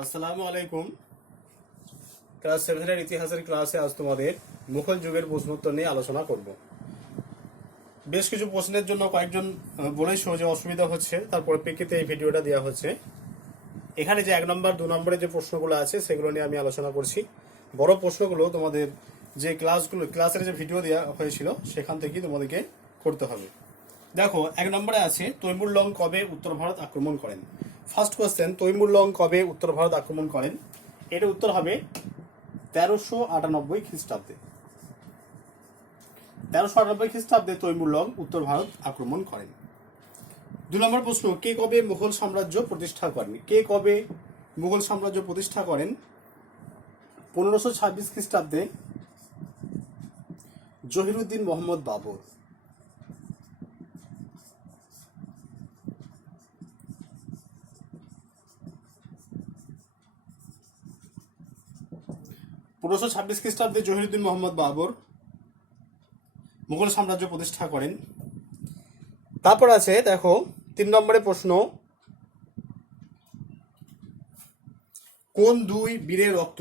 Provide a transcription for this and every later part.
আসসালামু আলাইকুম। ক্লাস 7 এর ইতিহাসের ক্লাসে আজ তোমাদের মুঘল যুগের প্রশ্নোত্তর নিয়ে আলোচনা করব। বেশ কিছু প্রশ্নের জন্য কয়েকজন বলেছো যে অসুবিধা হচ্ছে, তার পরিপ্রেক্ষিতে এই ভিডিওটা দেওয়া হচ্ছে। এখানে যে 1 নম্বর 2 নম্বরে যে প্রশ্নগুলো আছে সেগুলো নিয়ে আমি আলোচনা করছি। বড় প্রশ্নগুলো তোমাদের যে ক্লাসের যে ভিডিও দেওয়া হয়েছিল সেখান থেকেই তোমাদেরকে করতে হবে। দেখো 1 নম্বরে আছে তৈমুর লং কবে উত্তর ভারত আক্রমণ করেন। ফার্স্ট কোশ্চেন, তৈমুর লং কবে উত্তর ভারত আক্রমণ করেন? এর উত্তর হবে 1398 খ্রিস্টাব্দে। 1398 খ্রিস্টাব্দে তৈমুর লং উত্তর ভারত আক্রমণ করেন। 2 নম্বর প্রশ্ন, কে কবে মুঘল সাম্রাজ্য প্রতিষ্ঠা করেন? কে কবে মুঘল সাম্রাজ্য প্রতিষ্ঠা করেন? 1526 খ্রিস্টাব্দে জহিরুদ্দিন মোহাম্মদ বাবর। 1526 খ্রিস্টাব্দে জহিরুদ্দিন মোহাম্মদ বাবর মুঘল সাম্রাজ্য প্রতিষ্ঠা করেন। তারপর আছে দেখো 3 নম্বরে প্রশ্ন, কোন দুই বীরের রক্ত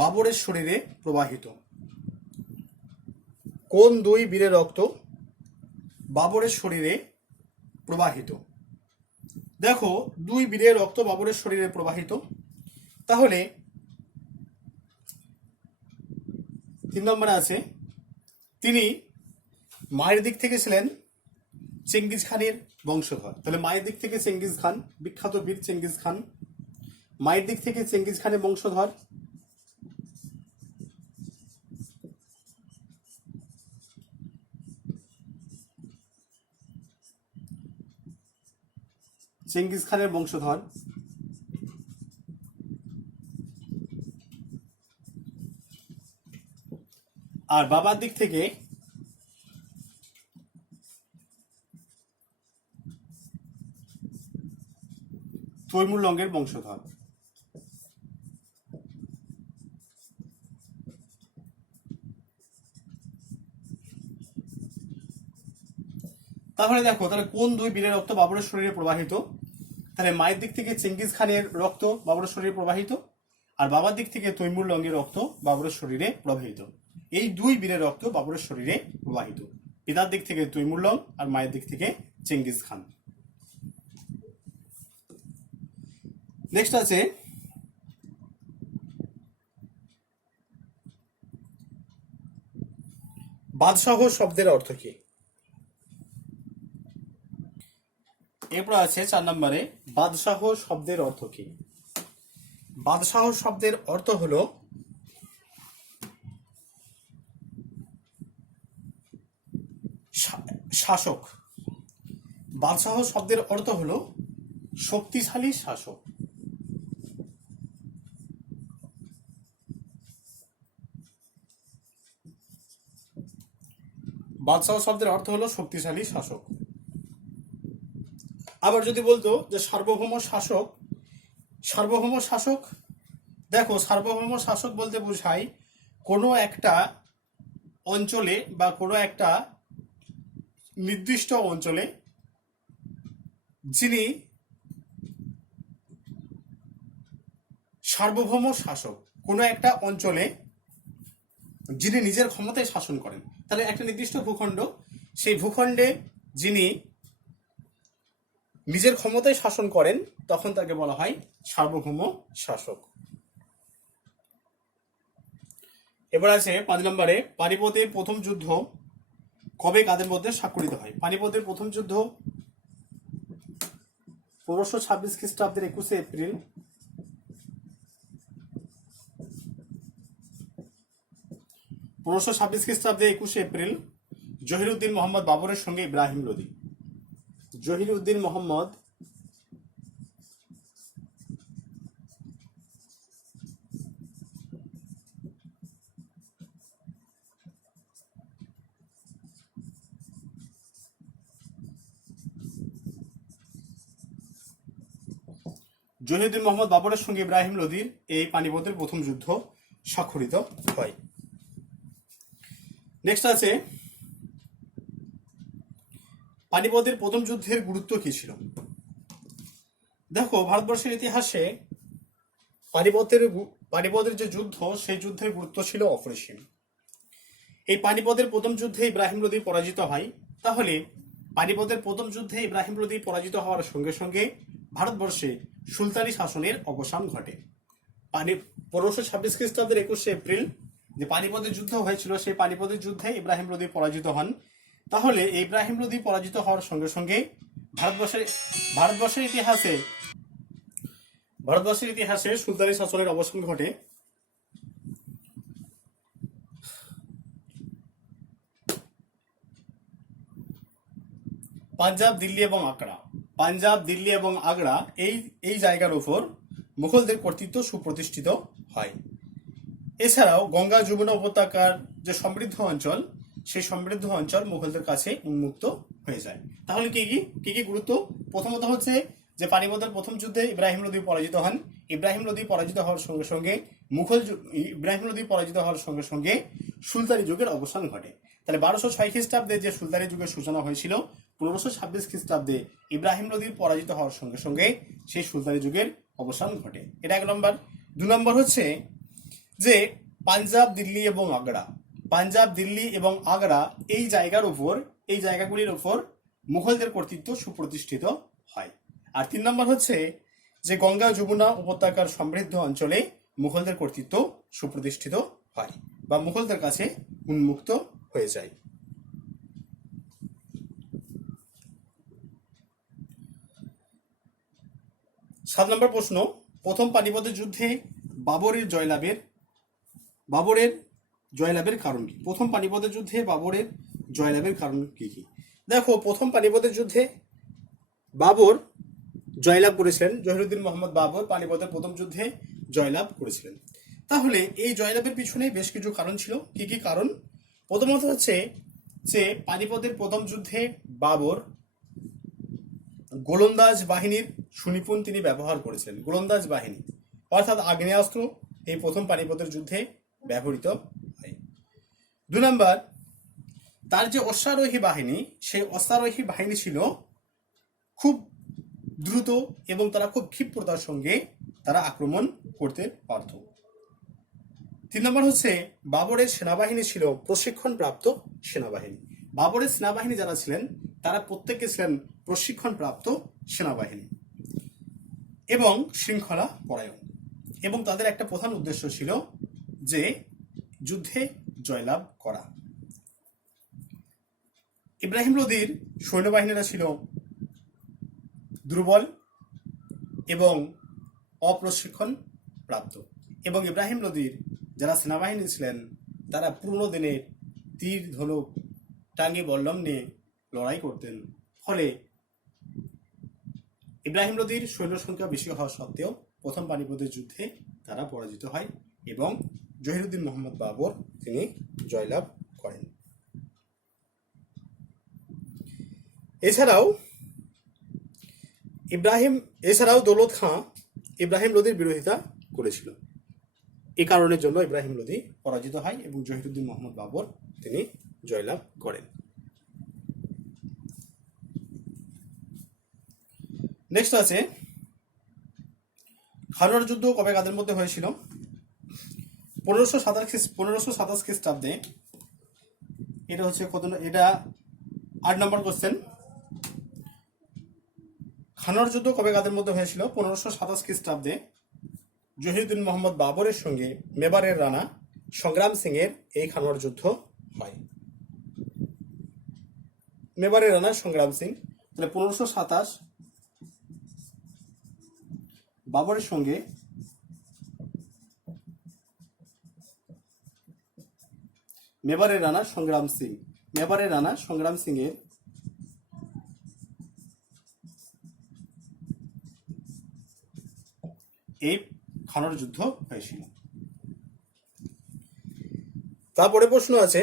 বাবরের শরীরে প্রবাহিত? কোন দুই বীরের রক্ত বাবরের শরীরে প্রবাহিত? দেখো 2 বীরের রক্ত বাবরের শরীরে প্রবাহিত, তাহলে 3 নম্বরে আছে তিনি মায়ের দিক থেকে ছিলেন চেঙ্গিজ খানের বংশধর। তাহলে মায়ের দিক থেকে চেঙ্গিজ খান, বিখ্যাত বীর চেঙ্গিজ খান, মায়ের দিক থেকে চেঙ্গিজ খানের বংশধর। চেঙ্গিজ খানের বংশধর। আর বাবার দিক থেকে তৈমুর লংয়ের বংশধর। তাহলে দেখো, তাহলে কোন দুই বীরের রক্ত বাবরের শরীরে প্রবাহিত? তাহলে মায়ের দিক থেকে চেঙ্গিজ খানের রক্ত বাবরের শরীরে প্রবাহিত, আর বাবার দিক থেকে তৈমুর লংয়ের রক্ত বাবরের শরীরে প্রবাহিত। এই 2 বীরের রক্ত বাবরের শরীরে প্রবাহিত, পিতার দিক থেকে তৈমুর লং আর মায়ের দিক থেকে চেঙ্গিজ খান। নেক্সট আছে বাদশাহ শব্দের অর্থ কি? এরপর আছে 4 নম্বরে বাদশাহ শব্দের অর্থ কি? বাদশাহ শব্দের অর্থ হলো শাসক। বাদশাহ শব্দের অর্থ হলো শক্তিশালী শাসক। বাদশাহ শব্দের অর্থ হলো শক্তিশালী শাসক। আবার যদি বলতো যে সার্বভৌম শাসক, সার্বভৌম শাসক, দেখো সার্বভৌম শাসক বলতে বোঝায় কোনো একটা অঞ্চলে বা কোনো একটা নির্দিষ্ট অঞ্চলে যিনি সার্বভৌম শাসক, কোনো একটা অঞ্চলে যিনি নিজের ক্ষমতায় শাসন করেন। তাহলে একটা নির্দিষ্ট ভূখণ্ড, সেই ভূখণ্ডে যিনি নিজের ক্ষমতায় শাসন করেন তখন তাকে বলা হয় সার্বভৌম শাসক। এবার আছে 5 নম্বরে পানিপথের প্রথম যুদ্ধ কবে কাদের মধ্যে স্বাক্ষরিত হয়? পানিপথের প্রথম যুদ্ধ 1526 খ্রিস্টাব্দের 21 এপ্রিল। 1526 খ্রিস্টাব্দে 21 এপ্রিল জহিরুদ্দিন মোহাম্মদ বাবরের সঙ্গে ইব্রাহিম লোদি। জহিরুদ্দিন মোহাম্মদ জহিরুদ্দিন মোহাম্মদ বাবরের সঙ্গে ইব্রাহিম লোদির এই পানিপথের প্রথম যুদ্ধ স্বাক্ষরিত হয়। নেক্সট আছে পানিপথের প্রথম যুদ্ধের গুরুত্ব কি ছিল? দেখো ভারতবর্ষের ইতিহাসে পানিপথের যে যুদ্ধ, সেই যুদ্ধের গুরুত্ব ছিল অপরিসীম। এই পানিপথের প্রথম যুদ্ধে ইব্রাহিম লোদি পরাজিত হয়। তাহলে পানিপথের প্রথম যুদ্ধে ইব্রাহিম লোদি পরাজিত হওয়ার সঙ্গে সঙ্গে ভারতবর্ষে সুলতানি শাসনের অবসান ঘটে। 1526 খ্রিস্টাব্দের 21শে এপ্রিল যে পানিপথের যুদ্ধ হয়েছিল, সেই পানিপথের যুদ্ধে ইব্রাহিম লোদি পরাজিত হন। তাহলে ইব্রাহিম লোদি পরাজিত হওয়ার সঙ্গে সঙ্গে ভারতবর্ষের ইতিহাসে সুলতানি শাসনের অবসান ঘটে। পাঞ্জাব, দিল্লি এবং আগ্রা এই জায়গার উপর মুঘলদের কর্তৃত্ব সুপ্রতিষ্ঠিত হয়। এছাড়াও গঙ্গা যমুনা উপত্যকার যে সমৃদ্ধ অঞ্চল, সেই সমৃদ্ধ অঞ্চল মুঘলদের কাছে উন্মুক্ত হয়ে যায়। তাহলে কি কি গুরুত্ব? প্রথমত হচ্ছে যে পানিপথের প্রথম যুদ্ধে ইব্রাহিম লোদি পরাজিত হন। ইব্রাহিম লোদি পরাজিত হওয়ার সঙ্গে সঙ্গে সুলতানি যুগের অবসান ঘটে। তাহলে 1206 খ্রিস্টাব্দে যে সুলতানি যুগের সূচনা হয়েছিল, 1526 খ্রিস্টাব্দে ইব্রাহিম লোদির পরাজিত হওয়ার সঙ্গে সঙ্গে সেই সুলতানি যুগের অবসান ঘটে। এটা 1 নম্বর। 2 নম্বর হচ্ছে যে পাঞ্জাব, দিল্লি এবং আগ্রা এই জায়গাগুলির উপর মুঘলদের কর্তৃত্ব সুপ্রতিষ্ঠিত হয়। আর 3 নম্বর হচ্ছে যে গঙ্গা যমুনা উপত্যকার সমৃদ্ধ অঞ্চলে মুঘলদের কর্তৃত্ব সুপ্রতিষ্ঠিত হয় বা মুঘলদের কাছে উন্মুক্ত হয়ে যায়। সাত নম্বর প্রশ্ন, প্রথম পানিপথের যুদ্ধে বাবরের জয়লাভের কারণ কি? প্রথম পানিপথের যুদ্ধে বাবরের জয়লাভের কারণ কি কি? দেখো, প্রথম পানিপথের যুদ্ধে বাবর জয়লাভ করেছিলেন। জহিরুদ্দিন মোহাম্মদ বাবর পানিপথের প্রথম যুদ্ধে জয়লাভ করেছিলেন। তাহলে এই জয়লাভের পিছনে বেশ কিছু কারণ ছিল। কি কি কারণ? প্রথমত হচ্ছে যে পানিপথের প্রথম যুদ্ধে বাবর গোলন্দাজ বাহিনীর সুনিপুণ তিনি ব্যবহার করেছিলেন। গোলন্দাজ বাহিনী অর্থাৎ আগ্নেয়াস্ত্র এই প্রথম পানিপথের যুদ্ধে ব্যবহৃত হয়। 2 নম্বর, তার যে অশ্বারোহী বাহিনী, সেই অশ্বারোহী বাহিনী ছিল খুব দ্রুত এবং তারা খুব ক্ষিপ্রতার সঙ্গে তারা আক্রমণ করতে পারত। 3 নম্বর হচ্ছে বাবরের সেনাবাহিনী ছিল প্রশিক্ষণপ্রাপ্ত সেনাবাহিনী। বাবরের সেনাবাহিনী যারা ছিলেন তারা প্রত্যেকে ছিলেন প্রশিক্ষণপ্রাপ্ত সেনাবাহিনী এবং শৃঙ্খলা পরায়ণ, এবং তাদের একটা প্রধান উদ্দেশ্য ছিল যে যুদ্ধে জয়লাভ করা। ইব্রাহিম লোদির সৈন্যবাহিনীরা ছিল দুর্বল এবং অপ্রশিক্ষণ প্রাপ্ত, এবং ইব্রাহিম লোদির যারা সেনাবাহিনী ছিলেন তারা পুরনো দিনের তীর, ধনুক, টাঙ্গি, বল্লম নিয়ে লড়াই করতেন। ফলে ইব্রাহিম লোদির সৈন্য সংখ্যা বেশি হওয়া সত্ত্বেও প্রথম পানিপথের যুদ্ধে তারা পরাজিত হয় এবং জহিরুদ্দিন মোহাম্মদ বাবর তিনি জয়লাভ করেন। এছাড়াও দৌলত খাঁ ইব্রাহিম লোদির বিরোধিতা করেছিল। এই কারণের জন্য ইব্রাহিম লোদি পরাজিত হয় এবং জহিরুদ্দিন মোহাম্মদ বাবর তিনি জয়লাভ করেন। নেক্সট আছে খানোয়ার যুদ্ধ কবে কাদের মধ্যে হয়েছিল? 1527 খ্রিস্টাব্দে। এটা হচ্ছে এটা 8 নম্বর কোশ্চেন। খানোয়ার যুদ্ধ কবে কাদের মধ্যে হয়েছিল? 1527 খ্রিস্টাব্দে জহিরুদ্দিন মোহাম্মদ বাবরের সঙ্গে মেবারের রানা সংগ্রাম সিং এর এই খানোয়ার যুদ্ধ হয়। মেবারের রানা সংগ্রাম সিং। তাহলে 1527 বাবরের সঙ্গে মেবারের রানা সংগ্রাম সিং এর এই খানোয়ার যুদ্ধ হয়েছিল। তারপরে প্রশ্ন আছে,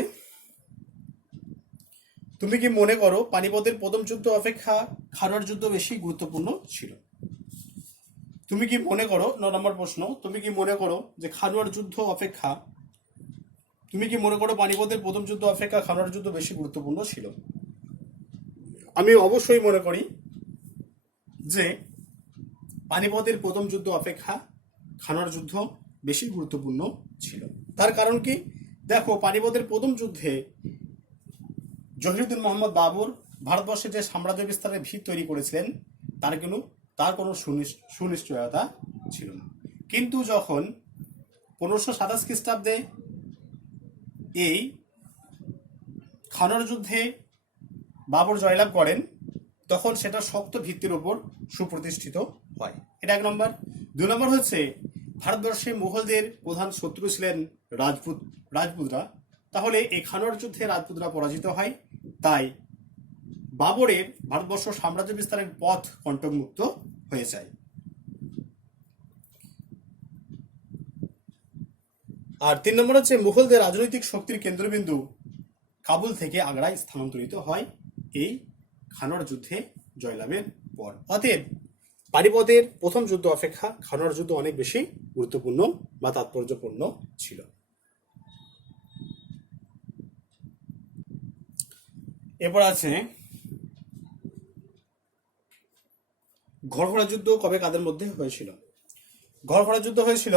তুমি কি মনে করো পানিপথের প্রথম যুদ্ধ অপেক্ষা খানোয়ার যুদ্ধ বেশি গুরুত্বপূর্ণ ছিল? তুমি কি মনে করো, 9 নম্বর প্রশ্ন, তুমি কি মনে করো যে পানিপথের প্রথম যুদ্ধ অপেক্ষা খানোয়ার যুদ্ধ বেশি গুরুত্বপূর্ণ ছিল? আমি অবশ্যই মনে করি যে পানিপথের প্রথম যুদ্ধ অপেক্ষা খানোয়ার যুদ্ধ বেশি গুরুত্বপূর্ণ ছিল। তার কারণ কি? দেখো, পানিপথের প্রথম যুদ্ধে জহিরুদ্দিন মোহাম্মদ বাবর ভারতবর্ষে যে সাম্রাজ্য বিস্তারের ভিত তৈরি করেছিলেন তার কোনো সুনিশ্চয়তা ছিল না। কিন্তু যখন 1527 খ্রিস্টাব্দে এই খানোয়ার যুদ্ধে বাবর জয়লাভ করেন, তখন সেটা শক্ত ভিত্তির উপর সুপ্রতিষ্ঠিত হয়। এটা 1 নম্বর। 2 নম্বর হচ্ছে, ভারতবর্ষে মুঘলদের প্রধান শত্রু ছিলেন রাজপুতরা। তাহলে এই খানোয়ার যুদ্ধে রাজপুতরা পরাজিত হয়, তাই বাবরের ভারতবর্ষ সাম্রাজ্য বিস্তারের পথ কণ্টকমুক্ত হয়ে যায়। আর 3 নম্বর হচ্ছে, মুঘলদের রাজনৈতিক শক্তির কেন্দ্রবিন্দু কাবুল থেকে আগ্রায় স্থানান্তরিত হয় এই খানোয়ার যুদ্ধে জয়লাভের পর। অতএব পানিপথের প্রথম যুদ্ধ অপেক্ষা খানোয়ার যুদ্ধ অনেক বেশি গুরুত্বপূর্ণ বা তাৎপর্যপূর্ণ ছিল। এরপর আছে ঘরঘরা যুদ্ধ কবে কাদের মধ্যে হয়েছিল? ঘরঘরা যুদ্ধ হয়েছিল,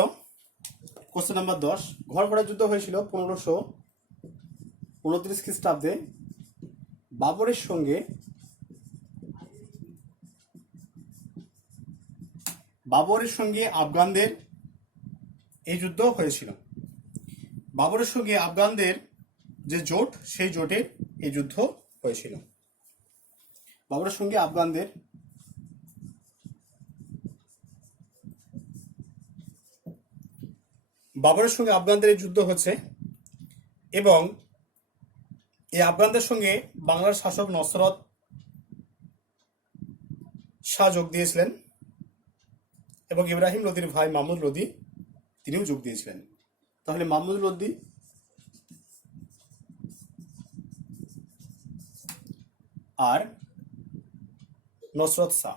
কোশ্চেন নাম্বার 10, ঘরঘরা যুদ্ধ হয়েছিল 1529 খ্রিস্টাব্দে বাবরের সঙ্গে আফগানদের এই যুদ্ধ হয়েছিল। বাবরের সঙ্গে আফগানদের যে জোট, সেই জোটের এই যুদ্ধ হয়েছিল। বাবরের সঙ্গে আফগানদের এই যুদ্ধ হচ্ছে, এবং এই আফগানদের সঙ্গে বাংলার শাসক নসরত শাহ যোগ দিয়েছিলেন, এবং ইব্রাহিম লোদির ভাই মাহমুদ লোদি তিনিও যোগ দিয়েছিলেন। তাহলে মাহমুদ লোদি আর নসরত শাহ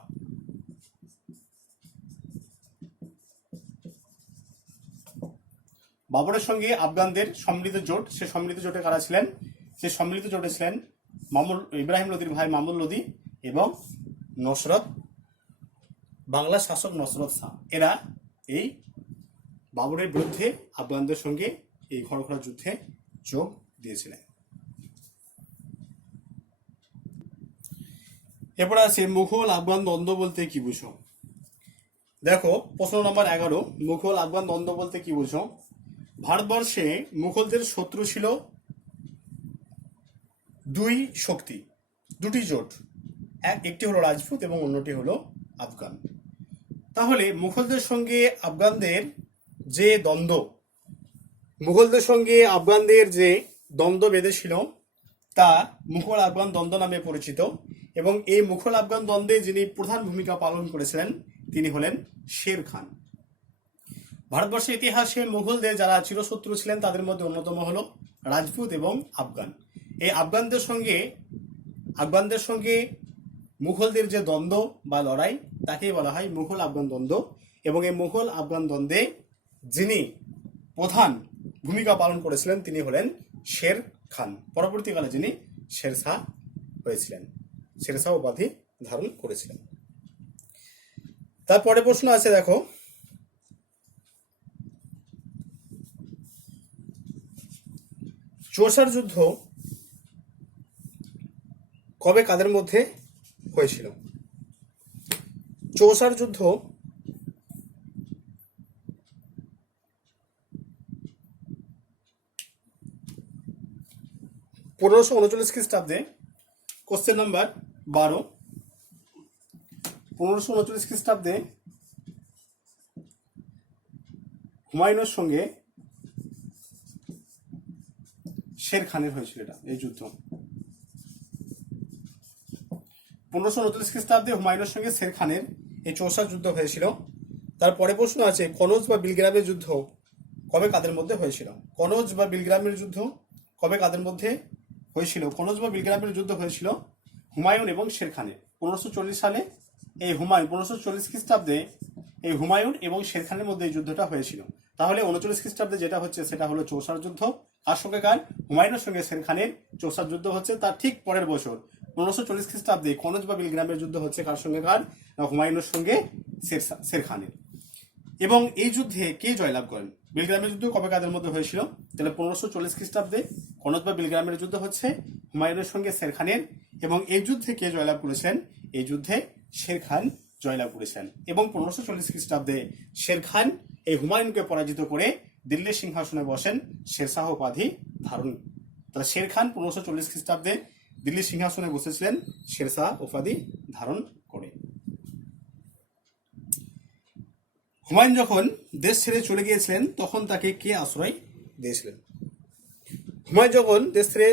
বাবরের সঙ্গে আফগানদের সম্মিলিত জোট, সে সম্মিলিত জোটে কারা ছিলেন? সে সম্মিলিত জোটে ছিলেন ইব্রাহিম লোদির ভাই মাহমুদ লোদি এবং বাংলার শাসক নসরত শাহ। এরা এই বাবরের বিরুদ্ধে আফগানদের সঙ্গে এই ঘরঘরা যুদ্ধে যোগ দিয়েছিলেন। এরপর আছে মুঘল আফগান দ্বন্দ্ব বলতে কি বুঝো? দেখো, প্রশ্ন নম্বর 11, মুঘল আফগান দ্বন্দ্ব বলতে কি বুঝো? ভারতবর্ষে মুঘলদের শত্রু ছিল দুটি জোট, একটি হলো রাজপুত এবং অন্যটি হলো আফগান। তাহলে মুঘলদের সঙ্গে আফগানদের যে দ্বন্দ্ব বেঁধেছিল তা মুঘল আফগান দ্বন্দ্ব নামে পরিচিত, এবং এই মুঘল আফগান দ্বন্দ্বে যিনি প্রধান ভূমিকা পালন করেছিলেন তিনি হলেন শের খান। ভারতবর্ষের ইতিহাসে মুঘলদের যারা চিরশত্রু ছিলেন তাদের মধ্যে অন্যতম হলো রাজপুত এবং আফগান। এই আফগানদের সঙ্গে মুঘলদের যে দ্বন্দ্ব বা লড়াই, তাকেই বলা হয় মুঘল আফগান দ্বন্দ্ব, এবং এই মুঘল আফগান দ্বন্দ্বে যিনি প্রধান ভূমিকা পালন করেছিলেন তিনি হলেন শের খান। পরবর্তীকালে যিনি শেরশাহ হয়েছিলেন, শেরশাহ উপাধি ধারণ করেছিলেন। তারপরে প্রশ্ন আছে, দেখো, চৌসার যুদ্ধ কবে কাদের মধ্যে হয়েছিল? চৌসার যুদ্ধ 1539 খ্রিস্টাব্দে, কোশ্চেন নাম্বার 12, 1539 খ্রিস্টাব্দে হুমায়ুনের সঙ্গে শের খানের হয়েছিল এই যুদ্ধ। 1539 খ্রিস্টাব্দে হুমায়ুনের সঙ্গে শের খানের এই চৌসার যুদ্ধ হয়েছিল। তারপরে প্রশ্ন আছে, কনৌজ বা বিলগ্রামের যুদ্ধ কবে কাদের মধ্যে হয়েছিল? কনৌজ বা বিলগ্রামের যুদ্ধ কবে কাদের মধ্যে হয়েছিল? কনৌজ বা বিলগ্রামের যুদ্ধ হয়েছিল হুমায়ুন এবং শের খানের 1540 সালে। এই 1540 খ্রিস্টাব্দে এই হুমায়ুন এবং শের খানের মধ্যে এই যুদ্ধটা হয়েছিল। তাহলে 39 খ্রিস্টাব্দে যেটা হচ্ছে সেটা হলো চৌসার যুদ্ধ। কার সঙ্গে কার? হুমায়ুনের সঙ্গে শের খানের চৌসার যুদ্ধ হচ্ছে। তার ঠিক পরের বছর 1540 খ্রিস্টাব্দে কনৌজ বা বিলগ্রামের যুদ্ধ হচ্ছে কার সঙ্গে কার? হুমায়ুনের সঙ্গে শের খানের। এবং এই যুদ্ধে কে জয়লাভ করেন? বিলগ্রামের যুদ্ধ কবে কাদের মধ্যে হয়েছিল? তাহলে 1540 খ্রিস্টাব্দে কনৌজ বা বিলগ্রামের যুদ্ধ হচ্ছে হুমায়ুনের সঙ্গে শের খানের। এবং এই যুদ্ধে কে জয়লাভ করেছেন? এই যুদ্ধে শের খান জয়লাভ করেছেন। এবং 1540 খ্রিস্টাব্দে শের খান এই হুমায়ুনকে পরাজিত করে দিল্লির সিংহাসনে বসেন, শেরশাহ উপাধি ধারণ। তাহলে শের খান 1540 খ্রিস্টাব্দে দিল্লির সিংহাসনে বসেছিলেন শেরশাহ উপাধি ধারণ করে। হুমায়ুন যখন দেশ ছেড়ে চলে গিয়েছিলেন তখন তাকে কে আশ্রয় দিয়েছিলেন? হুমায়ুন যখন দেশ ছেড়ে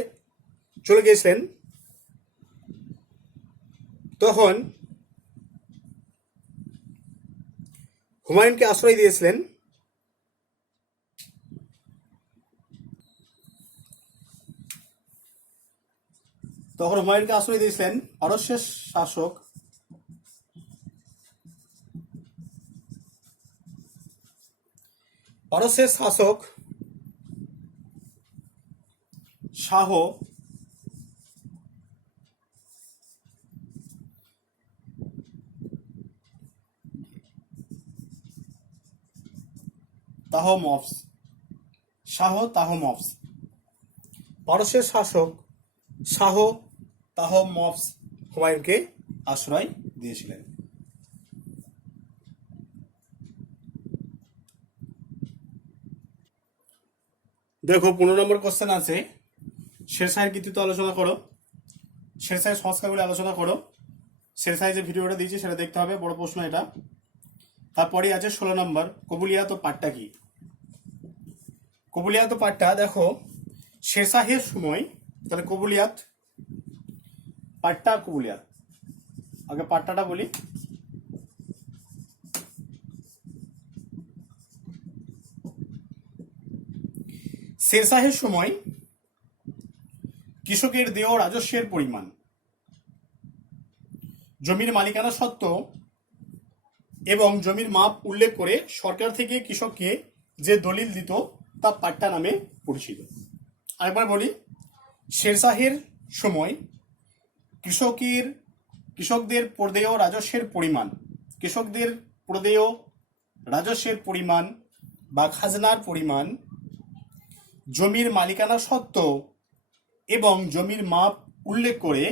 চলে গিয়েছিলেন তখন হুমায়ুনকে আশ্রয় দিয়েছিলেন পারস্যের শাসক শাহ তাহমফস। পারস্যের শাসক শাহ তাহমফস হুমায়ুনকে আশ্রয় দিয়েছিলেন। দেখো 15 নম্বর কোশ্চেন আছে, শেরশাহের কৃতিত্ব আলোচনা করো, শেরশাহের সংস্কারগুলি আলোচনা করো। শেরশাহ যে ভিডিওটা দিয়েছি সেটা দেখতে হবে, বড় প্রশ্ন এটা। তারপরে আছে 16 নম্বর, কবুলিয়াত ও পাট্টা কি? কবুলিয়াত ও পাট্টা দেখো শেরশাহের সময়, তাহলে কবুলিয়াত, পাট্টা, কবুলিয়াত। আগে পাট্টাটা বলি। শেরশাহের সময় কৃষকের দেয় রাজস্বের পরিমাণ, জমির মালিকানা সত্ত্ব এবং জমির মাপ উল্লেখ করে সরকার থেকে কৃষককে যে দলিল দিত তা পাট্টা নামে পরিচিত। আরেকবার বলি, শেরশাহের সময় কৃষকদের প্রদেয় রাজস্বের পরিমাণ বা খাজনার পরিমাণ, জমির মালিকানা সত্ত্ব এবং জমির মাপ উল্লেখ করে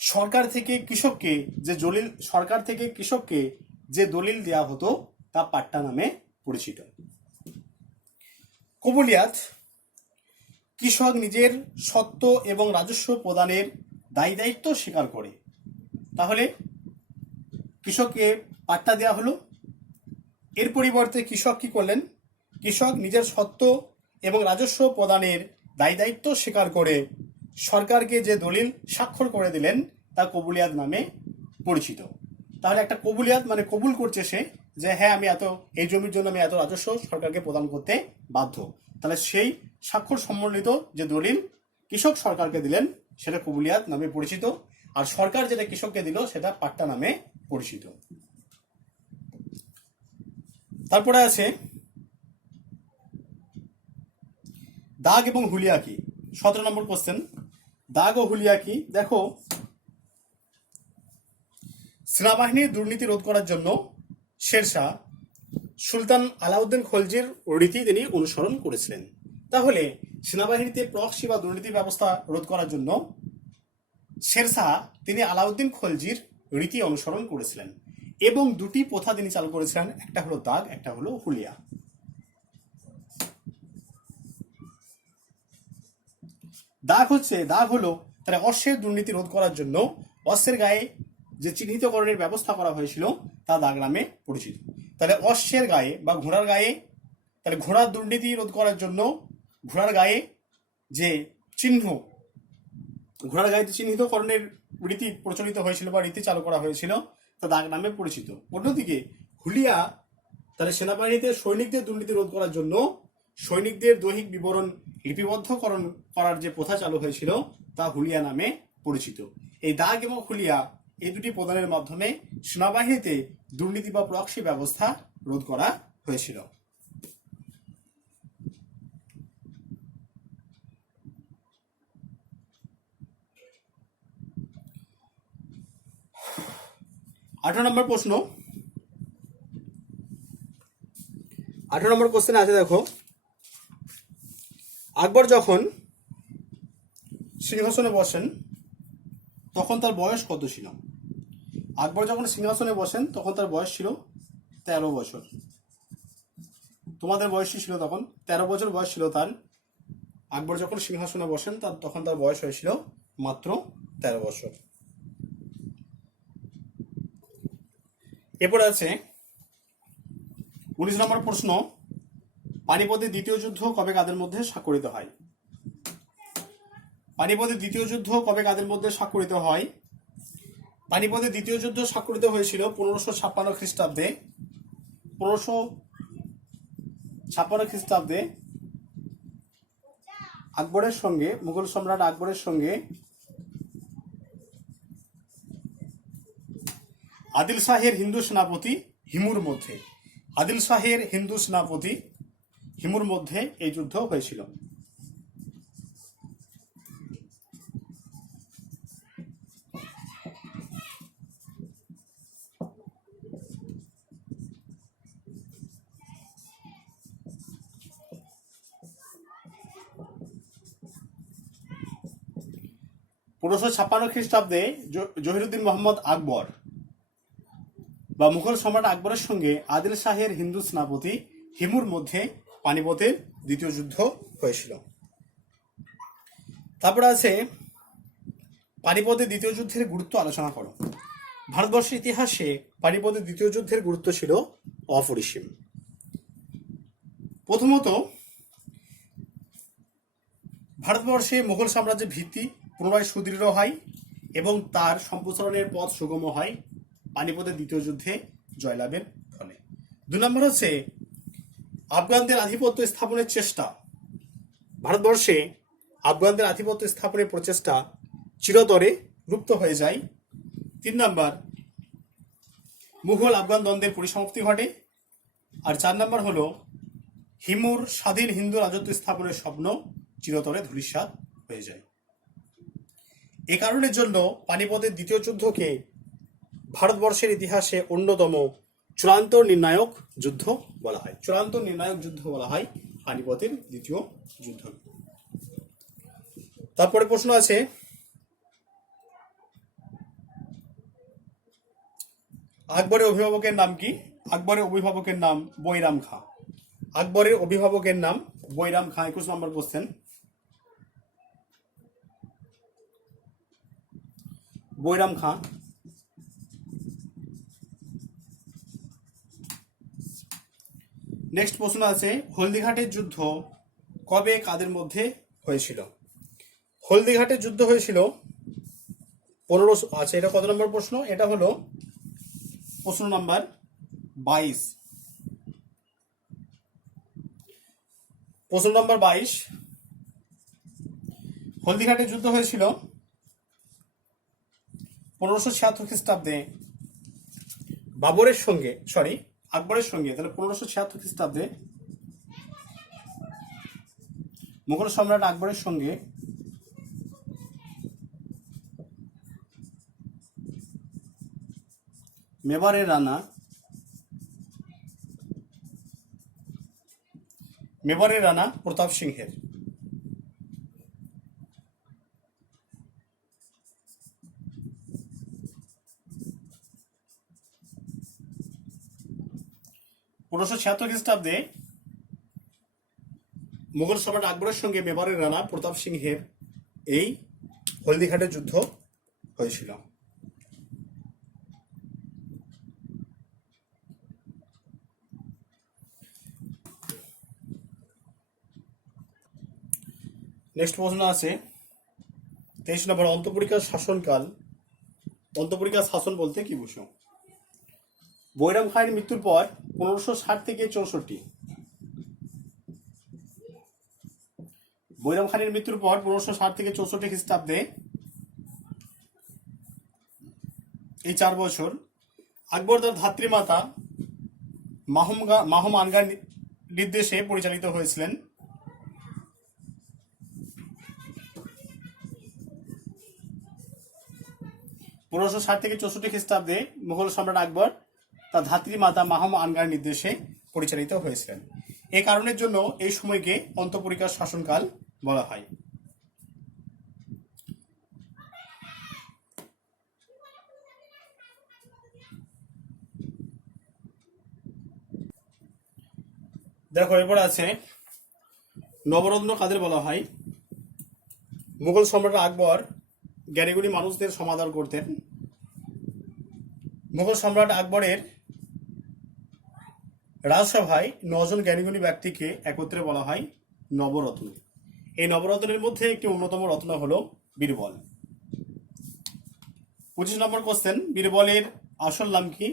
সরকার থেকে কৃষককে যে দলিল দেওয়া হতো তা পাট্টা নামে পরিচিত। কবুলিয়াত, কৃষক নিজের সত্ত্ব এবং রাজস্ব প্রদানের দায়ী দায়িত্ব স্বীকার করে। তাহলে কৃষককে পাট্টা দেওয়া হলো, এর পরিবর্তে কৃষক কি করলেন? কৃষক নিজের সত্ত্ব এবং রাজস্ব প্রদানের দায়ী দায়িত্ব স্বীকার করে সরকারকে যে দলিল স্বাক্ষর করে দিলেন তা কবুলিয়াত নামে পরিচিত। তাহলে একটা কবুলিয়াত মানে কবুল করছে সে যে হ্যাঁ আমি এই জমির জন্য আমি এত রাজস্ব সরকারকে প্রদান করতে বাধ্য। তাহলে সেই স্বাক্ষর সম্বলিত যে দলিল কৃষক সরকারকে দিলেন সেটা কবুলিয়াত নামে পরিচিত, আর সরকার যেটা কৃষককে দিল সেটা পাট্টা নামে পরিচিত। তারপরে আছে দাগ এবং হুলিয়া কি? 17 নম্বর কোশ্চেন, দাগ ও হুলিয়া কি? দেখো সেনাবাহিনীর দুর্নীতি রোধ করার জন্য শেরশাহ সুলতান আলাউদ্দিন খলজির রীতি তিনি অনুসরণ করেছিলেন। তাহলে সেনাবাহিনীতে প্রক্সি বা দুর্নীতি ব্যবস্থা রোধ করার জন্য শেরশাহ তিনি আলাউদ্দিন খলজির রীতি অনুসরণ করেছিলেন এবং দুটি প্রথা তিনি চালু করেছিলেন, একটা হলো দাগ, একটা হলো হুলিয়া। দাগ হলো তারা অশ্বের দুর্নীতি রোধ করার জন্য অশ্বের গায়ে যে চিহ্নিতকরণের ব্যবস্থা করা হয়েছিল তা দাগ নামে পরিচিত। তাহলে অশ্বের গায়ে বা ঘোড়ার গায়ে, তাহলে ঘোড়ার দুর্নীতি রোধ করার জন্য ঘোড়ার গায়ে যে চিহ্নিতকরণের রীতি প্রচলিত হয়েছিল বা রীতি চালু করা হয়েছিল তা দাগ নামে পরিচিত। অন্যদিকে হুলিয়া, তাহলে সেনাবাহিনীতে সৈনিকদের দুর্নীতি রোধ করার জন্য সৈনিকদের দৈহিক বিবরণ লিপিবদ্ধকরণ করার যে প্রথা চালু হয়েছিল তা হুলিয়া নামে পরিচিত। এই দাগ এবং হুলিয়া এই দুটি প্রদানের মাধ্যমে সেনাবাহিনীতে দুর্নীতি বা প্রক্সি ব্যবস্থা রোধ করা হয়েছিল। আঠারো নম্বর প্রশ্ন, 18 নম্বর কোশ্চেন আছে, দেখো আকবর যখন সিংহাসনে বসেন তখন তার বয়স কত ছিল? আকবর যখন সিংহাসনে বসেন তখন তার বয়স ছিল 13 বছর। তোমাদের বয়সী ছিল তখন 13 বছর বয়স ছিল তার। আকবর যখন সিংহাসনে বসেন তখন তার বয়স হয়েছিল মাত্র 13 বছর। এরপর আছে 19 নম্বর প্রশ্ন, পানিপথের দ্বিতীয় যুদ্ধ কবে কাদের মধ্যে স্বাক্ষরিত হয়? পানিপথের দ্বিতীয় যুদ্ধ কবে কাদের মধ্যে স্বাক্ষরিত হয়? পানিপথের দ্বিতীয় যুদ্ধ স্বাক্ষরিত হয়েছিল 1556 খ্রিস্টাব্দে। 1556 খ্রিস্টাব্দে আকবরের সঙ্গে, মুঘল সম্রাট আকবরের সঙ্গে আদিল শাহের হিন্দু সেনাপতি হিমুর মধ্যে, আদিল শাহের হিন্দু সেনাপতি হিমুর মধ্যে এই যুদ্ধ হয়েছিল। পনেরোশো 56 খ্রিস্টাব্দে জহিরুদ্দিন মোহাম্মদ আকবর বা মুঘল সম্রাট আকবরের সঙ্গে আদিল শাহের হিন্দু সেনাপতি হিমুর মধ্যে পানিপথের দ্বিতীয় যুদ্ধ হয়েছিল। তারপরে আছে পানিপথের দ্বিতীয় যুদ্ধের গুরুত্ব আলোচনা করো। ভারতবর্ষের ইতিহাসে পানিপথের দ্বিতীয় যুদ্ধের গুরুত্ব ছিল অপরিসীম। প্রথমত, ভারতবর্ষে মুঘল সাম্রাজ্যের ভিত্তি পুনরায় সুদৃঢ় হয় এবং তার সম্প্রসারণের পথ সুগম হয় পানিপথের দ্বিতীয় যুদ্ধে জয়লাভের ফলে। 2 নম্বর হচ্ছে আফগানদের আধিপত্য স্থাপনের চেষ্টা। ভারতবর্ষে আফগানদের আধিপত্য স্থাপনের প্রচেষ্টা চিরতরে লুপ্ত হয়ে যায়। 3 নম্বর, মুঘল আফগান দ্বন্দ্বের পরিসমাপ্তি ঘটে। আর 4 নম্বর হলো হিমুর স্বাধীন হিন্দু রাজত্ব স্থাপনের স্বপ্ন চিরতরে ধূলিসাৎ হয়ে যায়। এ কারণের জন্য পানিপথের দ্বিতীয় যুদ্ধকে ভারতবর্ষের ইতিহাসে অন্যতম চূড়ান্ত নির্ণায়ক যুদ্ধ বলা হয়। চূড়ান্ত নির্ণায়ক যুদ্ধ বলা হয় পানিপথের দ্বিতীয় যুদ্ধ। তারপরে প্রশ্ন আছে, আকবরের অভিভাবকের নাম কি? আকবরের অভিভাবকের নাম বৈরাম খাঁ। আকবরের অভিভাবকের নাম বৈরাম খাঁ। 21 নম্বর কোশ্চেন। বৈরাম খাঁ। নেক্সট প্রশ্ন আছে, হলদিঘাটের যুদ্ধ কবে কাদের মধ্যে হয়েছিল? হলদিঘাটের যুদ্ধ হয়েছিল 1500। আচ্ছা, এটা কত নম্বর প্রশ্ন? এটা হলো প্রশ্ন নাম্বার 22। প্রশ্ন নম্বর 22। হলদিঘাটের যুদ্ধ হয়েছিল 1576 খ্রিস্টাব্দে আকবরের সঙ্গে, তাহলে 1576 খ্রিস্টাব্দে মুঘল সম্রাট আকবরের সঙ্গে মেবারের রানা প্রতাপ সিংহের। পনেরোশো 1676 খ্রিস্টাব্দে মুঘল সম্রাট আকবরের সঙ্গে মেবারের রানা প্রতাপ সিংহের এই হলদিঘাটের যুদ্ধ হয়েছিল। নেক্সট প্রশ্ন আছে 23 নম্বর, অন্তঃপুরিকার শাসনকাল। অন্তঃপুরিকার শাসন বলতে কি বুঝো? বৈরাম খাঁয়ের মৃত্যুর পর 1560 থেকে 64, বৈরাম খানের মৃত্যুর পর 1560 থেকে 64 খ্রিস্টাব্দে এই 4 বছর আকবর তার ধাত্রীমাতা মাহম আনগার নির্দেশে পরিচালিত হয়েছিলেন। পনেরোশো 60 থেকে 64 খ্রিস্টাব্দে মুঘল সম্রাট আকবর তার ধাত্রীমাতা মাহম আনগার নির্দেশে পরিচালিত হয়েছিলেন। এই কারণের জন্য এই সময়কে অন্তঃপরিকার শাসনকাল বলা হয়। দেখো এরপর আছে নবরত্ন কাদের বলা হয়। মুঘল সম্রাট আকবর জ্ঞানীগুণী মানুষদের সমাদর করতেন। মুঘল সম্রাট আকবরের রাজসভায় 9 জন জ্ঞানীগুণী ব্যক্তিকে একত্রে বলা হয় নবরত্ন। এই নবরত্নের মধ্যে একটি অন্যতম রত্ন হলো বীরবল। 25 নম্বর কোশ্চেন, বীরবলের আসল নাম কি?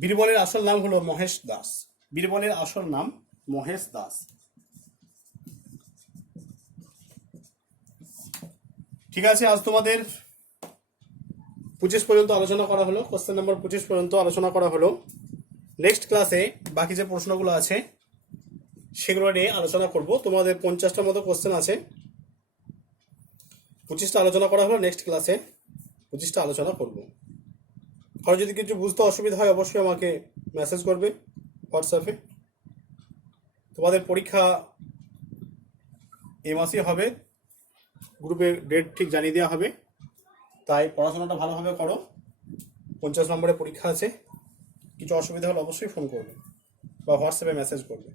বীরবলের আসল নাম হলো মহেশ দাস। বীরবলের আসল নাম মহেশ দাস। ঠিক আছে, আজ তোমাদের 25 পর্যন্ত আলোচনা করা হলো। কোশ্চেন নাম্বার 25 পর্যন্ত আলোচনা করা হলো। নেক্সট ক্লাসে বাকি যে প্রশ্নগুলো আছে সেগুলো নিয়ে আলোচনা করব। তোমাদের 50টার মতো কোশ্চেন আছে, 25টা আলোচনা করা হলো। নেক্সট ক্লাসে 25টা আলোচনা করব। আর যদি কিছু বুঝতে অসুবিধা হয় অবশ্যই আমাকে মেসেজ করবে হোয়াটসঅ্যাপে। তোমাদের পরীক্ষা এই মাসেই হবে, গ্রুপে ডেট ঠিক জানিয়ে দেওয়া হবে, তাই পড়াশোনাটা ভালোভাবে করো। 50 নম্বরের পরীক্ষা আছে। কিছু অসুবিধা হলে অবশ্যই ফোন করবে বা হোয়াটসঅ্যাপে মেসেজ করবে।